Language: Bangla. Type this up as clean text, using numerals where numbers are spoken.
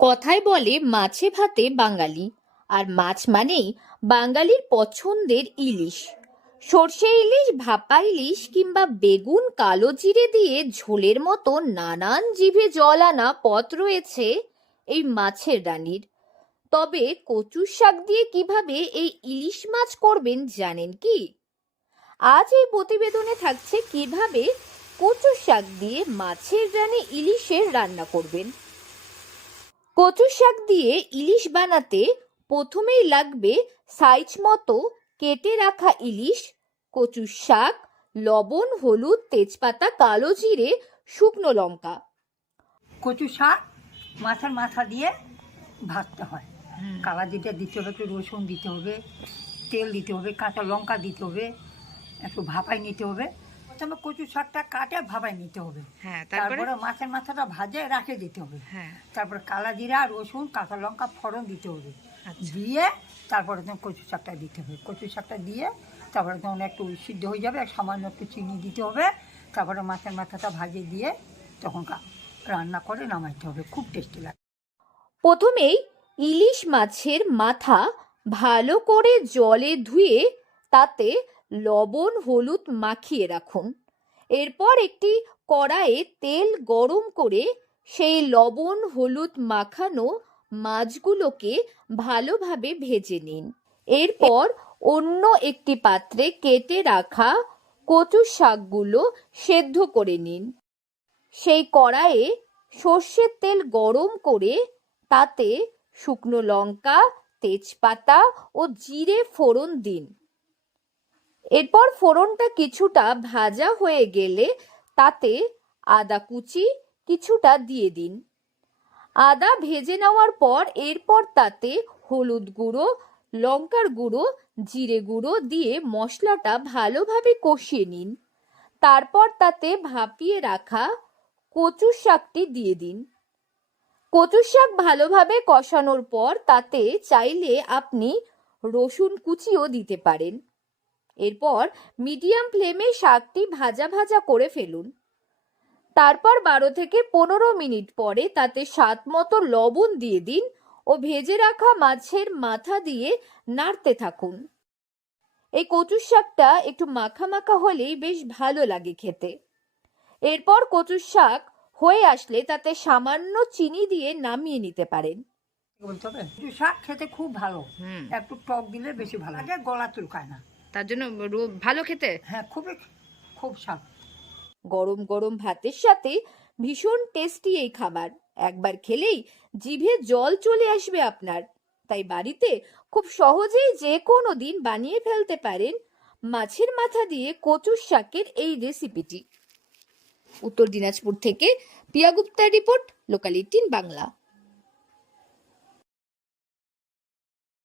কথায় বলে মাছে ভাতে বাঙালি, আর মাছ মানেই বাঙালির পছন্দের ইলিশ। সর্ষে ইলিশ, ভাপা ইলিশ কিংবা বেগুন কালো জিরে দিয়ে ঝোলের মতো নানান জিভে জল আনা পদ রয়েছে এই মাছের রানীর। তবে কচুর শাক দিয়ে কিভাবে এই ইলিশ মাছ করবেন জানেন কি? আজ এই প্রতিবেদনে থাকছে কিভাবে কচুর শাক দিয়ে মাছের রানী ইলিশের রান্না করবেন। কচু শাক দিয়ে ইলিশ বানাতে প্রথমেই লাগবে সাইজ মতো কেটে রাখা ইলিশ, কচু শাক, লবণ, হলুদ, তেজপাতা, কালো জিরে, শুকনো লঙ্কা। কচু শাক মাছের মাথা দিয়ে ভাজতে হয়। কালা জিরে দিতে হবে, একটু রসুন দিতে হবে, তেল দিতে হবে, কাঁচা লঙ্কা দিতে হবে, একটু ভাপাই নিতে হবে। প্রথমে কচু শাকটা কাটে ভাপাই নিতে হবে। তারপরে মাছের মাথাটা ভাজে রাখে দিতে হবে। তারপরে কালা জিরা, রসুন, কাঁচা লঙ্কা ফোড়ন দিতে হবে। দিয়ে তারপরে তখন কচু শাকটা দিতে হবে। কচু শাকটা দিয়ে তারপরে তখন একটু সিদ্ধ হয়ে যাবে, সামান্য একটু চিনি দিতে হবে। তারপরে মাছের মাথাটা ভাজে দিয়ে তখন রান্না করে নামাইতে হবে, খুব টেস্টি লাগে। প্রথমেই ইলিশ মাছের মাথা ভালো করে জলে ধুয়ে তাতে লবণ হলুদ মাখিয়ে রাখুন। এরপর একটি কড়াইয়ে তেল গরম করে সেই লবণ হলুদ মাখানো মাছগুলোকে ভালোভাবে ভেজে নিন। এরপর অন্য একটি পাত্রে কেটে রাখা কচু শাকগুলো সেদ্ধ করে নিন। সেই কড়াইয়ে সর্ষের তেল গরম করে তাতে শুকনো লঙ্কা, তেজপাতা ও জিরে ফোড়ন দিন। এরপর ফোড়নটা কিছুটা ভাজা হয়ে গেলে তাতে আদা কুচি কিছুটা দিয়ে দিন। আদা ভেজে নেওয়ার পর এরপর তাতে হলুদ গুঁড়ো, লঙ্কার গুঁড়ো, জিরে গুঁড়ো দিয়ে মশলাটা ভালোভাবে কষিয়ে নিন। তারপর তাতে ভাপিয়ে রাখা কচু শাকটি দিয়ে দিন। কচু শাক ভালোভাবে কষানোর পর তাতে চাইলে আপনি রসুন কুচিও দিতে পারেন। এরপর মিডিয়াম ফ্লেমে শাকটি ভাজা ভাজা করে ফেলুন। তারপর 12 থেকে 15 মিনিট পরে তাতে স্বাদ মতো লবণ দিয়ে দিন ও ভেজে রাখা মাছের মাথা দিয়ে নাড়তে থাকুন। এই কচু শাকটা একটু মাখা মাখা হলেই বেশ ভালো লাগে খেতে। এরপর কচু শাক হয়ে আসলে তাতে সামান্য চিনি দিয়ে নামিয়ে নিতে পারেন। বলতে হবে কচু শাক খেতে খুব ভালো, একটু টক দিলে বেশি ভালো লাগে, গলা চুলকায় না, তার জন্য ভালো খেতে। হ্যাঁ খুব স্বাদ। গরম গরম ভাতের সাথে ভীষণ টেস্টি এই খাবার। একবার খেলেই জিভে জল চলে আসবে আপনার। তাই বাড়িতে খুব সহজেই যে কোনো দিন বানিয়ে ফেলতে পারেন মাছের মাথা দিয়ে কচুর শাকের এই রেসিপিটি। উত্তর দিনাজপুর থেকে পিয়া গুপ্তার রিপোর্ট, লোকাল 18 বাংলা।